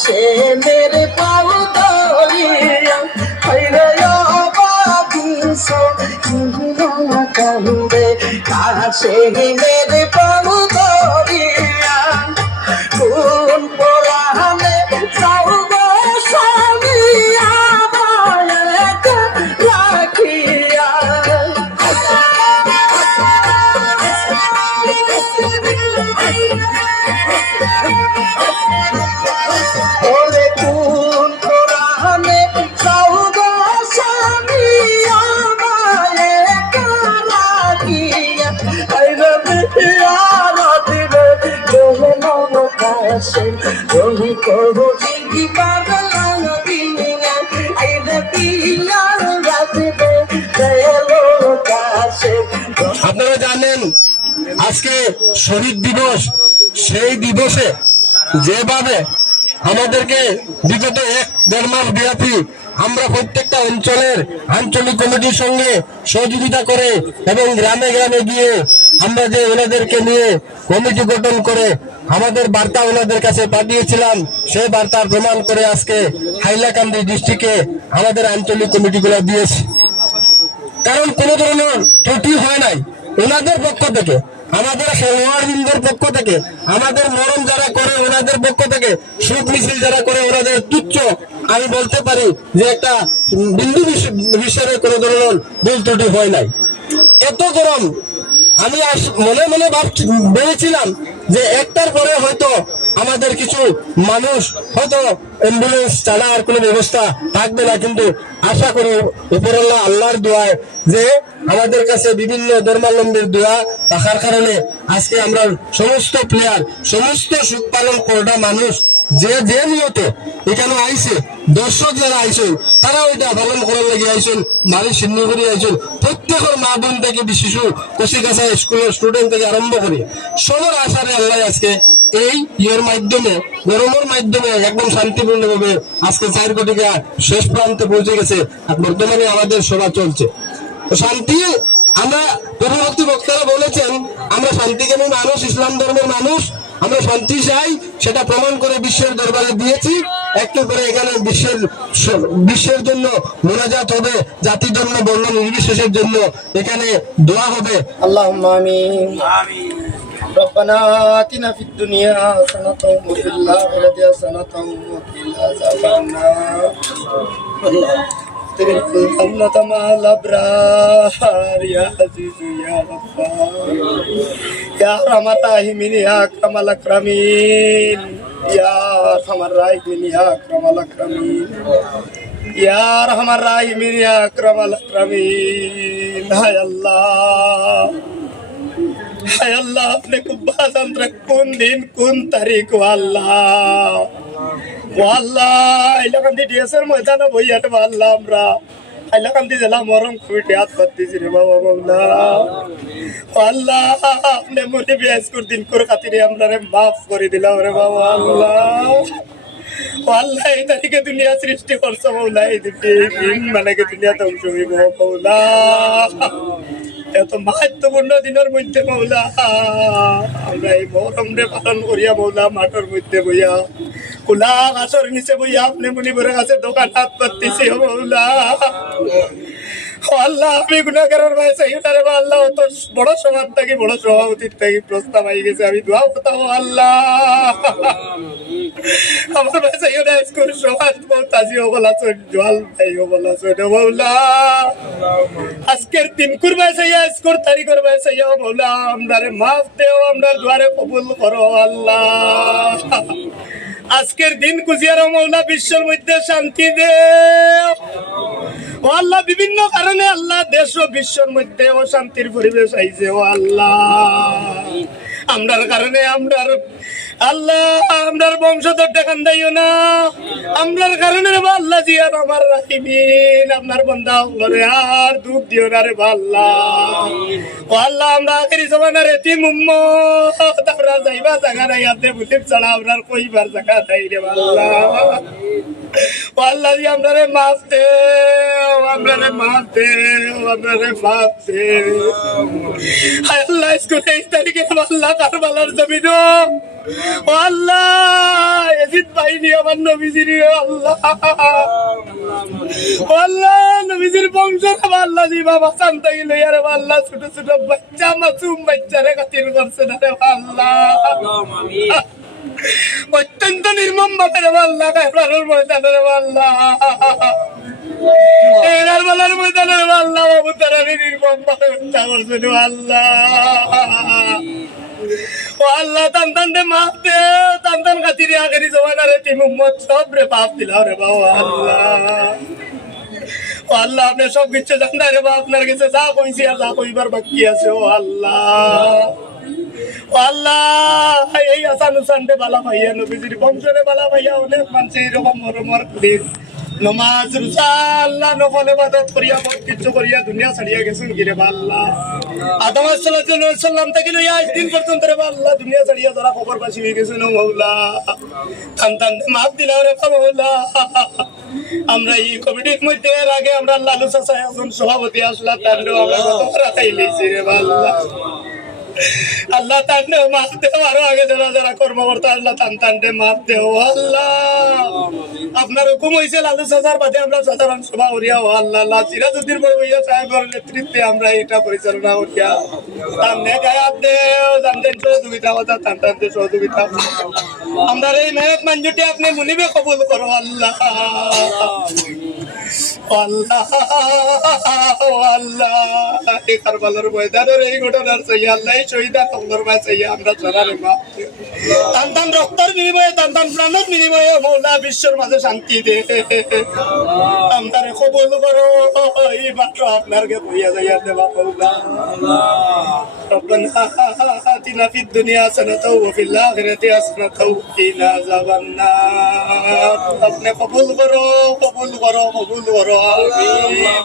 से मेरे पाँव दौड़िया कंदे कासे मेरे पाँव दौड़िया कौन पुराने सब सामिया राखिया আপনারা জানেন আজকে শহীদ দিবস, সেই দিবসে যেভাবে আমাদেরকে বিগত 1-1.5 মাস ব্যাপী আমরা প্রত্যেকটা অঞ্চলের আঞ্চলিক কমিটির সঙ্গে সহযোগিতা করে এবং গ্রামে গ্রামে গিয়ে আমরা যে ওনাদেরকে নিয়ে কমিটি গঠন করে আমাদের বার্তা ওনাদের কাছে পাঠিয়েছিলাম, সেই বার্তার প্রমাণ করে আজকে হাইলাকান্দি ডিস্ট্রিক্টে আমাদের আঞ্চলিক কমিটিগুলো দিয়েছি। কারণ কোনো ধরনের ত্রুটি হয় নাই ওনাদের পক্ষ থেকে, আমাদের খেলোয়াড়বৃন্দের পক্ষ থেকে, আমাদের মরণ যারা করে ওনাদের পক্ষ থেকে, শোক মিছিল যারা করে ওনাদের তুচ্ছ আমি বলতে পারি যে একটা বিন্দু বিষয়ে কোনো ধরনের ভুল ত্রুটি হয় নাই। এত গরম আমি মনে মনে ভেবেছিলাম যে একটার পরে হয়তো আমাদের কিছু মানুষ হয়তো অ্যাম্বুলেন্স ছাড়া আর কোনো ব্যবস্থা থাকবে না, কিন্তু আশা করি উপরওয়ালা আল্লাহর দোয়ায় যে আমাদের কাছে বিভিন্ন ধর্মাবলম্বীর দোয়া থাকার কারণে আজকে আমরা সমস্ত প্লেয়ার, সমস্ত সুখ পালন করা মানুষ যে যে নিয়তে এখানে আইছে, দর্শক যারা আইছেন তারা ওইটা পালন করার লাগে আইছেন, মানুষ সিন্নি করে আইছেন, প্রত্যেকের মা বোন থেকে শিশু কচিকাছা স্কুলের স্টুডেন্ট থেকে আরম্ভ করে সবার আশারে আল্লাহ আজকে এই ইয়ের মাধ্যমে, গরমের মাধ্যমে একদম শান্তিপূর্ণ ভাবে আজকে 4 কোটিকা শেষ প্রান্তে পৌঁছে গেছে। বর্তমানে আমাদের সভা চলছে শান্তি। আমরা পূর্ববর্তী বক্তারা বলেছেন আমরা শান্তিকামী মানুষ, ইসলাম ধর্মের মানুষ, আমরা শান্তি চাই, সেটা প্রমাণ করে বিশ্বের দরবারে দিয়েছি। একটু করে এখানে বিশ্বের জন্য মোনাজাত হবে, জাতি ধর্ম বর্ণ নির্বিশেষের জন্য এখানে দোয়া হবে। আল্লাহুম্মা আমিন। ربنا آتنا في الدنيا حسنة وفي الآخرة حسنة وقنا عذاب النار ادخل الجنة مع الأبرار يا عزيز يا غفار يا أرحم الراحمين يا أكرم الأكرمين يا أرحم الراحمين يا أكرم الأكرمين يا أرحم الراحمين يا أكرم الأكرمين हाय अल्लाह हाय अल्लाह अपने को बासंत्र कौन दिन कौन तारीख अल्लाह इलाकांदी डिएसएल मैदान भैया अल्लाह हमरा इलाकांदी जिला मोरम खुटी हाथ पत्ती रे बाबा मौला अल्लाह अपने मुझे भी ऐसकुर दिन कर खातिर हमरा रे माफ कर दिला रे बाबा अल्लाह এই তারিখে দুনিয়া সৃষ্টি করছো মৌলা, এই দিন মানে দুনিয়া ধ্বংস হইব মৌলা। এত মাহাত্মপূর্ণ দিনের মধ্যে মৌলা আমরা এই মহরমরে পালন করিয়া মৌলা মাঠের মধ্যে বইয়া খোলা আকাশের নিচে বইয়া আপনি মুনিবরের কাছে দোকান হাত পাততেছি মৌলা। আল্লাহ আমি গুনাহগারের ভাই সাইয়্যিদারে আল্লাহ তো বড় সমাজ থেকে বড় সভাপতির থেকে প্রস্তাব আই গেছে, আমি দোয়া করতাম আল্লাহ আমার ভাই সাইয়্যিদা স্কুল সমাজ বহুত আজিও বলা চল জল ভাইও বলা চল মৌলা। আজকের দিন কুরবাই সাইয়া স্কুল তারিখের ভাই সাইয়া মৌলা আমরারে মাফ দেও, আমরার দুয়ারে কবুল করো আল্লাহ। আজকের দিন কুজিয়ার মৌলা বিশ্বের মধ্যে শান্তি দে ও আল্লাহ। বিভিন্ন কারণে আল্লাহ দেশ ও বিশ্বের মধ্যে অশান্তির পরিবেশ আইছে ও আল্লাহ। আমরার কারণে আমরার আল্লাহ আমরার বংশধর দেখান দাইও না। আমরার কারণে রে আল্লাহ জিয়ার আমার রাখিবিন আপনার বন্ধা হলরে আর দুঃখ দিও না রে আল্লাহ। ও আল্লাহ আমরা আখেরি জমানার এতিম উম্মত আমরা যাইবা জায়গা নাই আপনি বুঝিব ছাড়া আমরার কইবার জায়গা নাই রে আল্লাহ। ও আল্লাহ জি আমরা রে মাফ দে, আমরা রে মাফ দে, আমরা রে মাফ দে। হায় আল্লাহ ইসকো 23 তারিখে আল্লাহ কারবালার জমিন ও আল্লাহ এজিদ বাহিনী আমার নবীজির আল্লাহ ও আল্লাহ নবীজির বংশ আল্লাহ জি বাবা শান্তা গেল ইয়ার আল্লাহ ছোট ছোট বাচ্চা মাসুম বাচ্চারে খাতির করছে না রে আল্লাহ। অত্যন্ত নির্মম ভাবে রে আল্লাহ কারবালার ময়দানে রে আল্লাহ কারবালার ময়দানে রে আল্লাহ বাবু তারা নির্মম ভাবে হত্যা করছে রে আল্লাহ। ও আল্লাহ তান্তান দে মাফ দে, তান্তান খাতিরে আখেরি জমানারে তিন উম্মত সব রে মাফ দিলাও রে বাবা আল্লাহ। ও আল্লাহ আপনি সব কিছু জানতে রে বা আপনার কাছে যা কইছি আর যা কইবার বাকি আছে ও আল্লাহ। ও আল্লাহ এই আসান উসানটে বালা ভাইয়া নবীজির বংশরে বালা ভাইয়া অনেক মানুষ এরকম মরমর করি নমাজ রোজা আল্লাহ নফল ইবাদত করিয়া বহুত কিছু করিয়া দুনিয়া ছাড়িয়া গেছেন গিরে আল্লাহ। আদম সাল্লাল্লাহু আলাইহি ওয়াসাল্লাম থেকে লইয়া আজ দিন পর্যন্ত রে আল্লাহ দুনিয়া ছাড়িয়া যারা খবরবাসী হয়ে গেছেন মওলা তান্তান মাফ দিলাও রে মওলা। আমরা এই কমিটির মধ্যে এর আগে আমরা লালু চাচা একজন সভাপতি আসলা তারও আমরা কত রাতাই লইছি রে আল্লাহ। আল্লাহ তান্ডে মাফ দেও, আরো আগে যারা যারা কর্মকর্তা আল্লাহ তান্ডে মাফ দেও আল্লাহ। আপনার হুকুম হয়েছে লালু চাচার বাদে আমরা সাধারণ সভা করিয়া ও আল্লাহ আল্লাহ সিরাজউদ্দিন বড়ুইয়া সাহেবের নেতৃত্বে আমরা এটা পরিচালনা করিয়া তান্ডে গায়াত দেও জানতেন সহযোগিতা কথা তান্ডে সহযোগিতা আমরা এই মেহনত মঞ্জুরটি আপনি মুনিবে কবুল করো আল্লাহ। আল্লাহ আল্লাহ এই কারবালার ময়দানের এই ঘটনার চাই আল্লাহ শহীদা কবর মা চাই আমরা চলারে মা তান্তান রক্তের বিনিময়ে তান্তান প্রাণের বিনিময়ে মৌলা বিশ্বের মাঝে শান্তি দে আমরা কবুল করো এই মাত্র আপনার কে বইয়া যাইয়া দেবা মৌলা। ربنا آتنا في الدنيا حسنة وفي الآخرة حسنة وقنا عذاب النار। अपने कबूल करो आमीन।